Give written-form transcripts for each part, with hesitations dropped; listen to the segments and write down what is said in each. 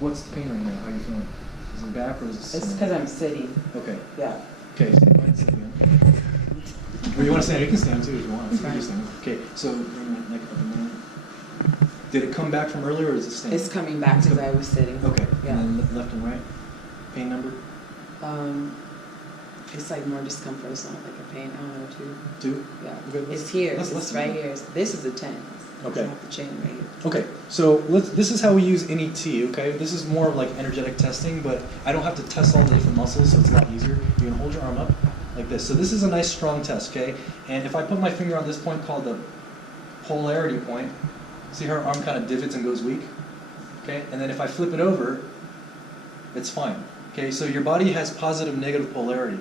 What's the pain right now? How are you feeling? Is it back or is it It's center? because I'm sitting. Okay. Yeah. Okay, so go ahead and sit again. Or you want to stand? You can stand too if you want. It's fine. You can stand. Okay, so bring your neck up and down. Did it come back from earlier or is it staying? It's coming back because I was sitting. Okay, Yeah. and then left and right? Pain number? It's like more discomfort. It's not like a pain. I don't know, too. 2? Yeah. Okay, It's here. let's It's right here. This is a 10. Okay. It's not the chain right here. Okay, so this is how we use NET, okay? This is more of like energetic testing, but I don't have to test all the different muscles, so it's a lot easier. You can hold your arm up like this. So this is a nice strong test, okay? And if I put my finger on this point called the polarity point, see how her arm kind of divots and goes weak? Okay, and then if I flip it over, it's fine. Okay, so your body has positive, negative polarity.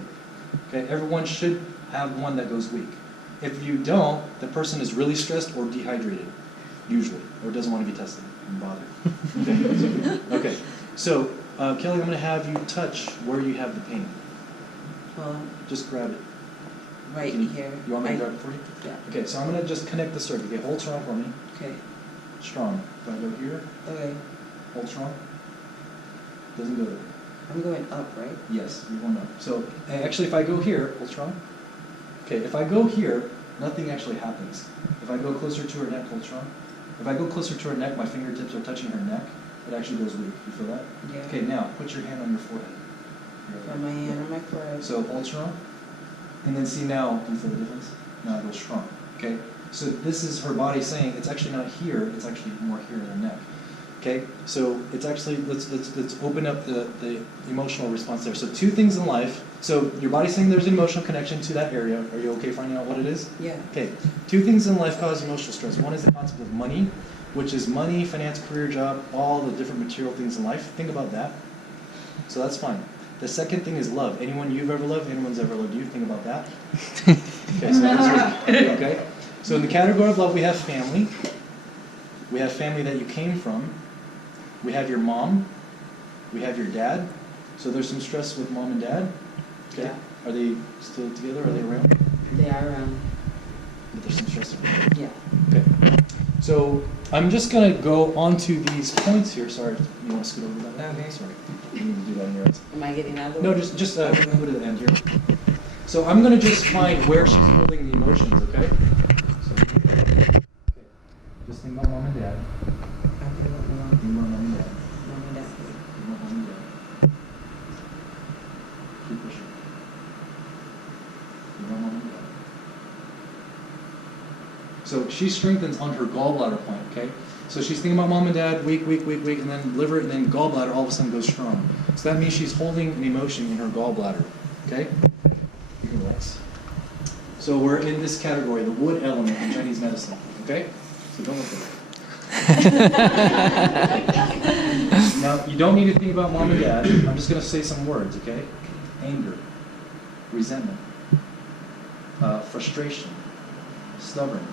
Okay, everyone should have one that goes weak. If you don't, the person is really stressed or dehydrated, usually, or doesn't want to be tested and bothered. Okay, so Kelly, I'm going to have you touch where you have the pain. Well, Just grab it. right Can here. You want me to grab it for you? Yeah. Okay, so I'm going to just connect the circuit. Okay, hold strong for me. Okay. Strong. If I go here, Okay. hold strong. Doesn't go there. I'm going up, right? Yes, you're going up. So actually, if I go here, hold strong. Okay, if I go here, nothing actually happens. If I go closer to her neck, hold strong. If I go closer to her neck, my fingertips are touching her neck. It actually goes weak. You feel that? Yeah. Okay, now put your hand on your forehead. Put my hand on my forehead. So hold strong. And then see now, do you feel the difference? Now it goes strong. Okay? So this is her body saying it's actually not here, it's actually more here in her neck. Okay? So it's actually, let's open up the emotional response there. So 2 things in life. So your body's saying there's an emotional connection to that area. Are you okay finding out what it is? Yeah. Okay. 2 things in life cause emotional stress. One is the concept of money, which is money, finance, career, job, all the different material things in life. Think about that. So that's fine. The second thing is love. Anyone you've ever loved, anyone's ever loved you, think about that. Okay, so okay. So in the category of love, we have family. We have family that you came from. We have your mom. We have your dad. So there's some stress with mom and dad. Okay. Yeah. Are they still together? Are they around? They are around. But there's some stress. Yeah. Okay. So I'm just going to go onto these points here. Sorry, you want to scoot over that? Okay. Sorry. You need to do that on your own. Am I getting out of the No, way? just go to the end here. So I'm going to just find where she's holding the emotions, okay? So, okay. Just think about mom and dad. Okay, what we want. Think about mom and dad. Mom and dad. Think about mom and dad. Keep pushing. Think about mom and dad. So she strengthens on her gallbladder point, okay? So she's thinking about mom and dad, weak, and then liver, and then gallbladder all of a sudden goes strong. So that means she's holding an emotion in her gallbladder, okay? You can relax. So we're in this category, the wood element in Chinese medicine, okay? So don't look at it. Now, you don't need to think about mom and dad. I'm just going to say some words, okay? Anger, resentment, frustration, stubborn,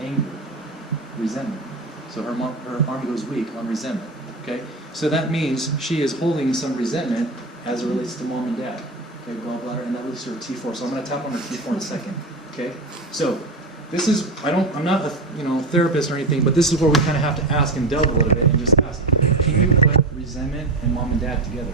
anger, resentment. So her arm goes weak on resentment, okay? So that means she is holding some resentment as it relates to mom and dad. Okay, gallbladder, and that relates to her T4. So I'm going to tap on her T4 in a second, okay? So this is, I'm not a therapist or anything, but this is where we kind of have to ask and delve a little bit and just ask, can you put resentment and mom and dad together?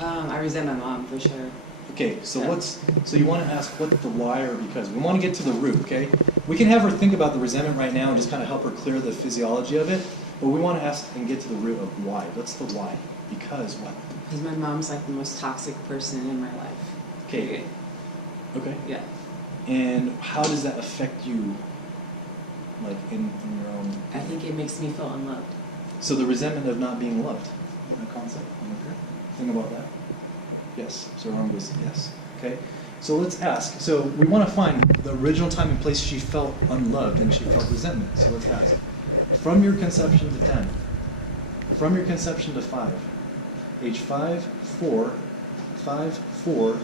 I resent my mom for sure. Okay, so Yeah. so you want to ask what the why or because. We want to get to the root, okay? We can have her think about the resentment right now and just kind of help her clear the physiology of it, but we want to ask and get to the root of why. What's the why? Because what? Because my mom's like the most toxic person in my life. Okay. Okay. Yeah. And how does that affect you, like in your own? I think it makes me feel unloved. So the resentment of not being loved, a concept. Okay. Think about that. Yes. So her arm goes yes. Okay. So let's ask. So we want to find the original time and place she felt unloved and she felt resentment. So let's ask. From your conception to 10. From your conception to 5. Age 5, 4, 5, 4,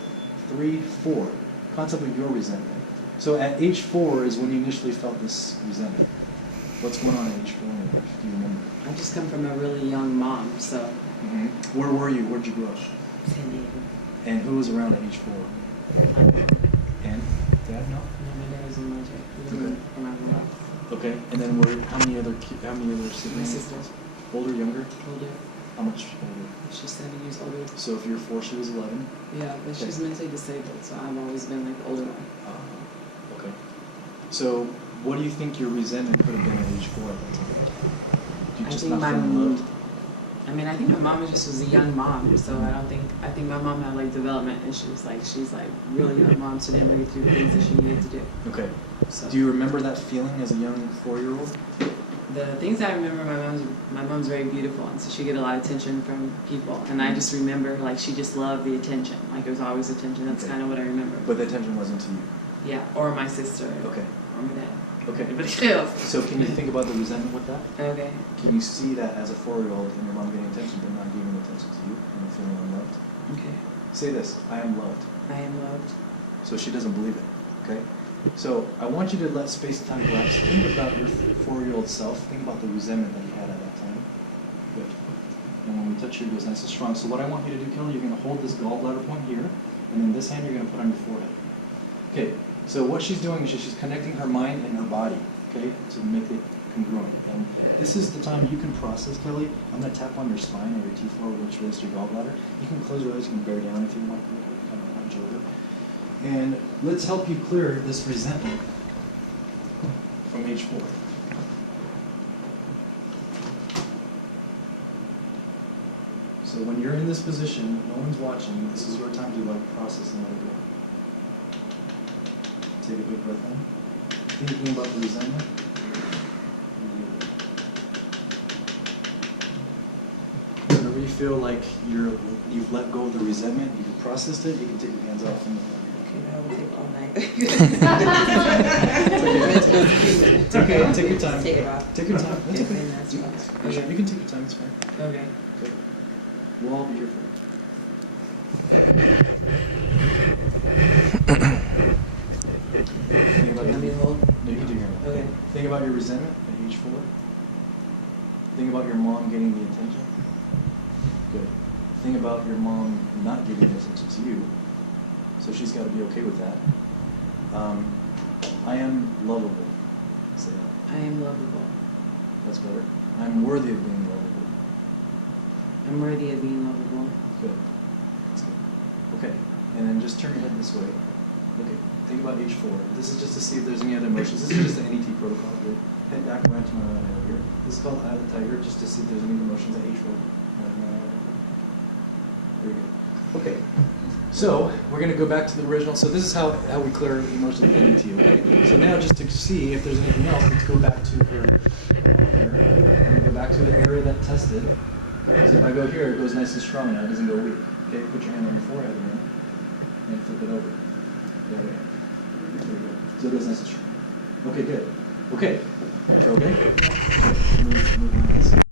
3, 4. Concept of your resentment. So at age 4 is when you initially felt this resentment. What's going on at age 4 in your life? Do you remember? I just come from a really young mom, so. Mm-hmm. Where were you? Where'd you grow up? San Diego. And who was around at age 4? My mom. And dad, no? No, my dad was in the military. He was Okay. when I grew up. Okay. And then how many other My siblings? sisters. Older, younger? older. How much older? She's 7 years older. So if you're 4, she was 11? Yeah, but she's mentally disabled, so I've always been like the older one. Okay. So what do you think your resentment could have been at age 4 at that time? Do you I just think not my feel loved? I think my mom just was a young mom, so I think my mom had like development issues. Like she's like really young mom, so didn't really do things that she needed to do. Okay. So Do you remember that feeling as a young 4-year-old? the things I remember, my mom's very beautiful, and so she get a lot of attention from people. And I just remember like she just loved the attention. Like it was always attention. That's Okay. kind of what I remember. But the attention wasn't to you. Yeah, or my sister, Okay. or my dad. Okay. Anybody else? So can you think about the resentment with that? Okay. Can you see that as a 4-year-old and your mom getting attention but not giving attention to you and feeling unloved? Okay. Say this, I am loved. I am loved. So she doesn't believe it, okay? So I want you to let space and time collapse. Think about your 4-year-old self. Think about the resentment that you had at that time. Good. And when we touch you, it goes nice and strong. So what I want you to do, Kelly, you're going to hold this gallbladder point here, and then this hand you're going to put on your forehead. Okay, so what she's doing is she's connecting her mind and her body, okay, to make it congruent. And this is the time you can process, Kelly. I'm going to tap on your spine or your T4, which relates to your gallbladder. You can close your eyes, you can bear down if you want, kind of hunch over. And let's help you clear this resentment from age 4. So when you're in this position, no one's watching, this is your time to like process and let it go. Take a big breath in. Thinking about the resentment. Whenever you feel like you've let go of the resentment, you've processed it, you can take your hands off and Okay, that will take all night. it's okay, take your time. Take it off. Take your time. That's Okay, okay. that's fine. You Okay. can take your time, it's fine. Okay. Okay. We'll all be here for you. Think about Want me to hold? No, you can do your own. Okay. Think about your resentment at age 4. Think about your mom getting the attention. Good. Think about your mom not giving the attention to you. So she's got to be okay with that. I am lovable. Say that. I am lovable. That's better. I'm worthy of being lovable. I'm worthy of being lovable. Good. That's good. Okay. And then just turn your head this way. Look at, think about age 4. This is just to see if there's any other emotions. This is just the NET protocol. Good. Head back right to my right eye over here. This is called Eye of the Tiger, just to see if there's any emotions at age 4. Very good. Okay. So we're going to go back to the original. So this is how we clear emotions with NET. Okay. So now just to see if there's anything else, let's go back to her. And go back to the area that tested. Because if I go here, it goes nice and strong now. It doesn't go weak. Okay. Put your hand on your forehead now, and flip it over. There we go. There we go. So it goes nice and strong. Okay. Good. Okay. Okay. Move around.